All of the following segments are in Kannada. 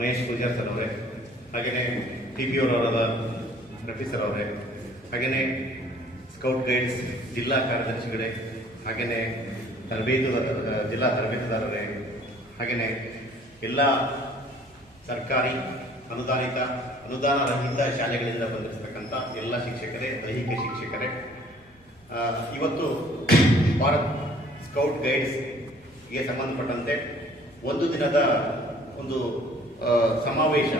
ಮಹೇಶ್ ಪೂಜಾರ್ ಸರ್ ಅವರೇ ಹಾಗೆಯೇ ಟಿ ಪಿ ಅವರಾದ ರಫಿ ಸರ್ ಅವರೇ ಹಾಗೆಯೇ ಸ್ಕೌಟ್ ಗೈಡ್ಸ್, ಜಿಲ್ಲಾ ಕಾರ್ಯದರ್ಶಿಗಳೇ ಹಾಗೆಯೇ ತರಬೇತು ಜಿಲ್ಲಾ ತರಬೇತುದಾರರೇ ಹಾಗೆಯೇ ಎಲ್ಲ ಸರ್ಕಾರಿ ಅನುದಾನಿತ ಅನುದಾನ ರಹಿತ ಶಾಲೆಗಳಿಂದ ಬಂದಿರತಕ್ಕಂಥ ಎಲ್ಲ ಶಿಕ್ಷಕರೇ, ದೈಹಿಕ ಶಿಕ್ಷಕರೇ ಇವತ್ತು ಭಾರತ್ ಸ್ಕೌಟ್ ಗೈಡ್ಸ್ಗೆ ಸಂಬಂಧಪಟ್ಟಂತೆ ಒಂದು ದಿನದ ಒಂದು ಸಮಾವೇಶ.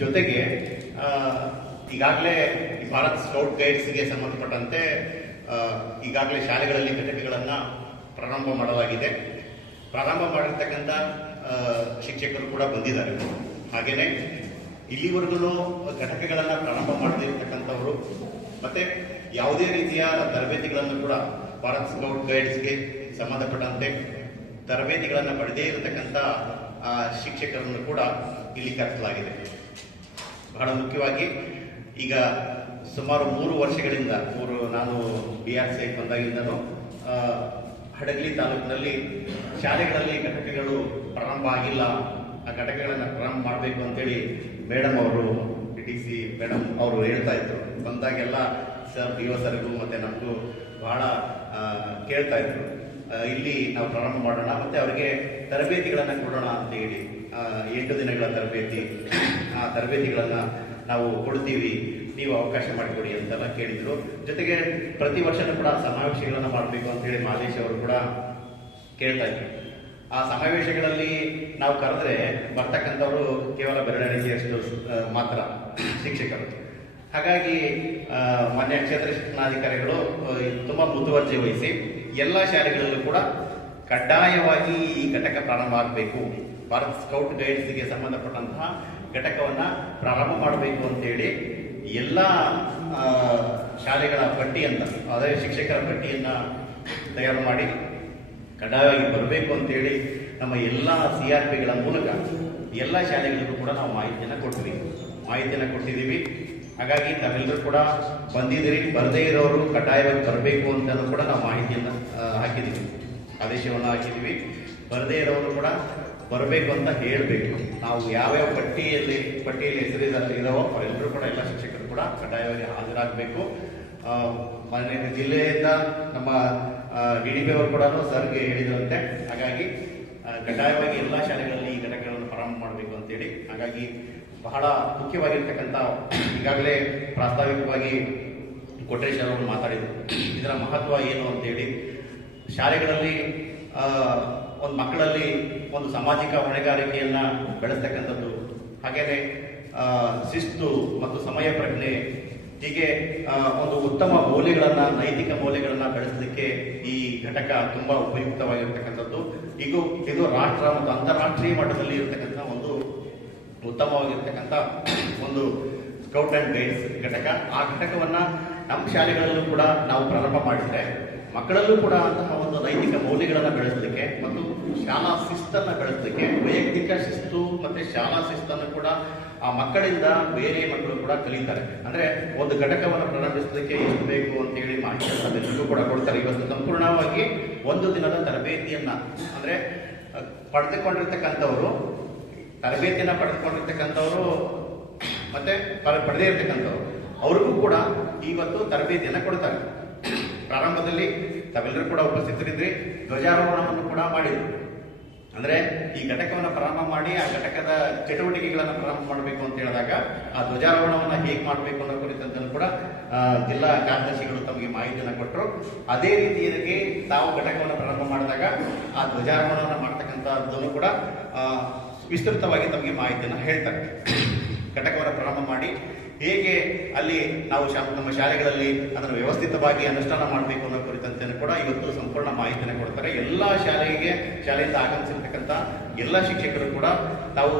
ಜೊತೆಗೆ ಈಗಾಗಲೇ ಭಾರತ್ ಸ್ಕೌಟ್ ಗೈಡ್ಸ್ಗೆ ಸಂಬಂಧಪಟ್ಟಂತೆ ಈಗಾಗಲೇ ಶಾಲೆಗಳಲ್ಲಿ ಘಟಕಗಳನ್ನು ಪ್ರಾರಂಭ ಮಾಡಲಾಗಿದೆ. ಪ್ರಾರಂಭ ಮಾಡಿರ್ತಕ್ಕಂಥ ಶಿಕ್ಷಕರು ಕೂಡ ಬಂದಿದ್ದಾರೆ. ಹಾಗೆಯೇ ಇಲ್ಲಿವರೆಗೂ ಘಟಕಗಳನ್ನು ಪ್ರಾರಂಭ ಮಾಡದೇ ಮತ್ತು ಮತ್ತೆ ಯಾವುದೇ ರೀತಿಯ ತರಬೇತಿಗಳನ್ನು ಕೂಡ ಭಾರತ್ ಸ್ಕೌಟ್ ಗೈಡ್ಸ್ಗೆ ಸಂಬಂಧಪಟ್ಟಂತೆ ತರಬೇತಿಗಳನ್ನು ಪಡೆದೇ ಇರತಕ್ಕಂಥ ಆ, ಶಿಕ್ಷಕರನ್ನು ಕೂಡ ಇಲ್ಲಿ ಕರೆಸಲಾಗಿದೆ. ಬಹಳ ಮುಖ್ಯವಾಗಿ ಈಗ ಸುಮಾರು ಮೂರು ವರ್ಷಗಳಿಂದ ಮೂರು ನಾನು ಬಿ ಆರ್ ಸಿ ಬಂದಾಗಿಂದನೂ ಹಡಗಲಿ ತಾಲೂಕಿನಲ್ಲಿ ಶಾಲೆಗಳಲ್ಲಿ ಘಟಕಗಳು ಪ್ರಾರಂಭ ಆಗಿಲ್ಲ. ಆ ಘಟಕಗಳನ್ನು ಪ್ರಾರಂಭ ಮಾಡಬೇಕು ಅಂತೇಳಿ ಮೇಡಮ್ ಅವರು ಪಿ ಟಿ ಸಿ ಮೇಡಮ್ ಅವರು ಹೇಳ್ತಾ ಇದ್ರು. ಬಂದಾಗೆಲ್ಲ ಸರ್ ಯುವ ಸರ್ಗೂ ಮತ್ತು ನಮಗೂ ಭಾಳ ಕೇಳ್ತಾ ಇದ್ರು. ಇಲ್ಲಿ ನಾವು ಪ್ರಾರಂಭ ಮಾಡೋಣ, ಮತ್ತೆ ಅವರಿಗೆ ತರಬೇತಿಗಳನ್ನು ಕೊಡೋಣ ಅಂತ ಹೇಳಿ ಎಂಟು ದಿನಗಳ ತರಬೇತಿ. ಆ ತರಬೇತಿಗಳನ್ನು ನಾವು ಕೊಡ್ತೀವಿ. ನೀವು ಅವಕಾಶ ಮಾಡಿಕೊಡಿ ಅಂತೆಲ್ಲ ಕೇಳಿದ್ರು. ಜೊತೆಗೆ ಪ್ರತಿ ವರ್ಷನೂ ಕೂಡ ಸಮಾವೇಶಗಳನ್ನು ಮಾಡಬೇಕು ಅಂತ ಹೇಳಿ ಮಾದೇಶ್ ಅವರು ಕೂಡ ಕೇಳ್ತಾ ಇದ್ರು. ಆ ಸಮಾವೇಶಗಳಲ್ಲಿ ನಾವು ಕರೆದ್ರೆ ಬರ್ತಕ್ಕಂಥವರು ಕೇವಲ ಬೆರಳೆಣಿಕೆಯಷ್ಟು ಮಾತ್ರ ಶಿಕ್ಷಕರು. ಹಾಗಾಗಿ ಮಾನ್ಯ ಕ್ಷೇತ್ರ ಶಿಕ್ಷಣಾಧಿಕಾರಿಗಳು ತುಂಬಾ ಮುತುವರ್ಜಿ ವಹಿಸಿ ಎಲ್ಲ ಶಾಲೆಗಳಲ್ಲೂ ಕೂಡ ಕಡ್ಡಾಯವಾಗಿ ಈ ಘಟಕ ಪ್ರಾರಂಭ ಆಗಬೇಕು. ಭಾರತ್ ಸ್ಕೌಟ್ ಗೈಡ್ಸ್ಗೆ ಸಂಬಂಧಪಟ್ಟಂತಹ ಘಟಕವನ್ನು ಪ್ರಾರಂಭ ಮಾಡಬೇಕು ಅಂತೇಳಿ ಎಲ್ಲ ಶಾಲೆಗಳ ಪಟ್ಟಿಯನ್ನು ಅದೇ ಶಿಕ್ಷಕರ ಪಟ್ಟಿಯನ್ನು ತಯಾರು ಮಾಡಿ ಕಡ್ಡಾಯವಾಗಿ ಬರಬೇಕು ಅಂತೇಳಿ ನಮ್ಮ ಎಲ್ಲ ಸಿ ಆರ್ ಪಿಗಳ ಮೂಲಕ ಎಲ್ಲ ಶಾಲೆಗಳಿಗೂ ಕೂಡ ನಾವು ಮಾಹಿತಿಯನ್ನು ಕೊಟ್ಟಿದ್ದೀವಿ ಮಾಹಿತಿಯನ್ನು ಕೊಟ್ಟಿದ್ದೀವಿ ಹಾಗಾಗಿ ತಾವೆಲ್ಲರೂ ಕೂಡ ಬಂದಿದ್ದೀರಿ ಬರದೇ ಇರೋರು ಕಡ್ಡಾಯವಾಗಿ ಬರಬೇಕು ಅಂತಲೂ ಕೂಡ ನಾವು ಮಾಹಿತಿಯನ್ನು ಹಾಕಿದ್ದೀವಿ ಆದೇಶವನ್ನು ಹಾಕಿದ್ದೀವಿ. ಬರದೇ ಇರೋರು ಕೂಡ ಬರಬೇಕು ಅಂತ ಹೇಳಬೇಕು. ನಾವು ಯಾವ್ಯಾವ ಪಟ್ಟಿಯಲ್ಲಿ ಪಟ್ಟಿಯಲ್ಲಿ ಹೆಸರಿದಲ್ಲಿ ಇದಾವೋ ಅವರೆಲ್ಲರೂ ಕೂಡ ಎಲ್ಲ ಶಿಕ್ಷಕರು ಕೂಡ ಕಡ್ಡಾಯವಾಗಿ ಹಾಜರಾಗಬೇಕು. ಆ, ಮೊನ್ನೆ ಜಿಲ್ಲೆಯಿಂದ ನಮ್ಮ ಡಿ ಡಿ ಪಿ ಅವರು ಕೂಡ ಸರ್ಗೆ ಹೇಳಿದಂತೆ ಹಾಗಾಗಿ ಕಡ್ಡಾಯವಾಗಿ ಎಲ್ಲ ಶಾಲೆಗಳಲ್ಲಿ ಈ ಘಟಕಗಳನ್ನು ಪ್ರಾರಂಭ ಮಾಡಬೇಕು ಅಂತೇಳಿ. ಹಾಗಾಗಿ ಬಹಳ ಮುಖ್ಯವಾಗಿರ್ತಕ್ಕಂಥ ಈಗಾಗಲೇ ಪ್ರಾಸ್ತಾವಿಕವಾಗಿ ಕೊಟ್ರೇಶ್ ಅವರು ಮಾತಾಡಿದರು. ಇದರ ಮಹತ್ವ ಏನು ಅಂತೇಳಿ ಶಾಲೆಗಳಲ್ಲಿ ಒಂದು ಮಕ್ಕಳಲ್ಲಿ ಒಂದು ಸಾಮಾಜಿಕ ಹೊಣೆಗಾರಿಕೆಯನ್ನು ಬೆಳೆಸ್ತಕ್ಕಂಥದ್ದು ಹಾಗೆಯೇ ಶಿಸ್ತು ಮತ್ತು ಸಮಯ ಪ್ರಜ್ಞೆ, ಹೀಗೆ ಒಂದು ಉತ್ತಮ ಮೌಲ್ಯಗಳನ್ನು, ನೈತಿಕ ಮೌಲ್ಯಗಳನ್ನು ಬೆಳೆಸಲಿಕ್ಕೆ ಈ ಘಟಕ ತುಂಬ ಉಪಯುಕ್ತವಾಗಿರ್ತಕ್ಕಂಥದ್ದು. ಇದು ಇದು ರಾಷ್ಟ್ರ ಮತ್ತು ಅಂತಾರಾಷ್ಟ್ರೀಯ ಮಟ್ಟದಲ್ಲಿ ಇರತಕ್ಕಂಥ ಉತ್ತಮವಾಗಿರ್ತಕ್ಕಂಥ ಒಂದು ಸ್ಕೌಟ್ ಅಂಡ್ ಗೈಡ್ಸ್ ಘಟಕ. ಆ ಘಟಕವನ್ನು ನಮ್ಮ ಶಾಲೆಗಳಲ್ಲೂ ಕೂಡ ನಾವು ಪ್ರಾರಂಭ ಮಾಡಿದರೆ ಮಕ್ಕಳಲ್ಲೂ ಕೂಡ ಅಂತಹ ಒಂದು ನೈತಿಕ ಮೌಲ್ಯಗಳನ್ನು ಬೆಳೆಸಲಿಕ್ಕೆ ಮತ್ತು ಶಾಲಾ ಶಿಸ್ತನ್ನು ಬೆಳೆಸಲಿಕ್ಕೆ, ವೈಯಕ್ತಿಕ ಶಿಸ್ತು ಮತ್ತು ಶಾಲಾ ಶಿಸ್ತನ್ನು ಕೂಡ ಆ ಮಕ್ಕಳಿಂದ ಬೇರೆ ಮಕ್ಕಳು ಕೂಡ ಕಲಿತಾರೆ. ಅಂದರೆ ಒಂದು ಘಟಕವನ್ನು ಪ್ರಾರಂಭಿಸಲಿಕ್ಕೆ ಎಷ್ಟು ಬೇಕು ಅಂತ ಹೇಳಿ ಮಾಹಿತಿ ಕೂಡ ಕೊಡ್ತಾರೆ. ಇವತ್ತು ಸಂಪೂರ್ಣವಾಗಿ ಒಂದು ದಿನದ ತರಬೇತಿಯನ್ನು. ಅಂದರೆ ಪಡೆದುಕೊಂಡಿರ್ತಕ್ಕಂಥವರು ತರಬೇತಿಯನ್ನ ಪಡೆದುಕೊಂಡಿರ್ತಕ್ಕಂಥವರು ಮತ್ತೆ ಪಡೆದೇ ಇರ್ತಕ್ಕಂಥವ್ರು. ಅವ್ರಿಗೂ ಕೂಡ ಇವತ್ತು ತರಬೇತಿಯನ್ನು ಕೊಡ್ತಾರೆ. ಪ್ರಾರಂಭದಲ್ಲಿ ತಾವೆಲ್ಲರೂ ಕೂಡ ಉಪಸ್ಥಿತರಿದ್ರಿ. ಧ್ವಜಾರೋಹಣವನ್ನು ಕೂಡ ಮಾಡಿದ್ರು. ಅಂದ್ರೆ ಈ ಘಟಕವನ್ನು ಪ್ರಾರಂಭ ಮಾಡಿ, ಆ ಘಟಕದ ಚಟುವಟಿಕೆಗಳನ್ನು ಪ್ರಾರಂಭ ಮಾಡಬೇಕು ಅಂತ ಹೇಳಿದಾಗ ಆ ಧ್ವಜಾರೋಹಣವನ್ನ ಹೇಗೆ ಮಾಡಬೇಕು ಅನ್ನೋ ಕುರಿತಂತೂ ಕೂಡ ಜಿಲ್ಲಾ ಕಾರ್ಯದರ್ಶಿಗಳು ತಮಗೆ ಮಾಹಿತಿಯನ್ನು ಕೊಟ್ಟರು ಅದೇ ರೀತಿಯಾಗಿ ತಾವು ಘಟಕವನ್ನು ಪ್ರಾರಂಭ ಮಾಡಿದಾಗ ಆ ಧ್ವಜಾರೋಹಣವನ್ನು ಮಾಡ್ತಕ್ಕಂಥದ್ದನ್ನು ಕೂಡ ವಿಸ್ತೃತವಾಗಿ ತಮಗೆ ಮಾಹಿತಿಯನ್ನು ಹೇಳ್ತಾರೆ. ಘಟಕವನ್ನು ಪ್ರಾರಂಭ ಮಾಡಿ, ಹೇಗೆ ಅಲ್ಲಿ ನಾವು ನಮ್ಮ ಶಾಲೆಗಳಲ್ಲಿ ಅದನ್ನು ವ್ಯವಸ್ಥಿತವಾಗಿ ಅನುಷ್ಠಾನ ಮಾಡಬೇಕು ಅನ್ನೋ ಕುರಿತಂತೆ ಕೂಡ ಇವತ್ತು ಸಂಪೂರ್ಣ ಮಾಹಿತಿಯನ್ನು ಕೊಡ್ತಾರೆ. ಎಲ್ಲ ಶಾಲೆಗೆ, ಶಾಲೆಯಿಂದ ಆಗಮಿಸಿರ್ತಕ್ಕಂಥ ಎಲ್ಲ ಶಿಕ್ಷಕರು ಕೂಡ ತಾವು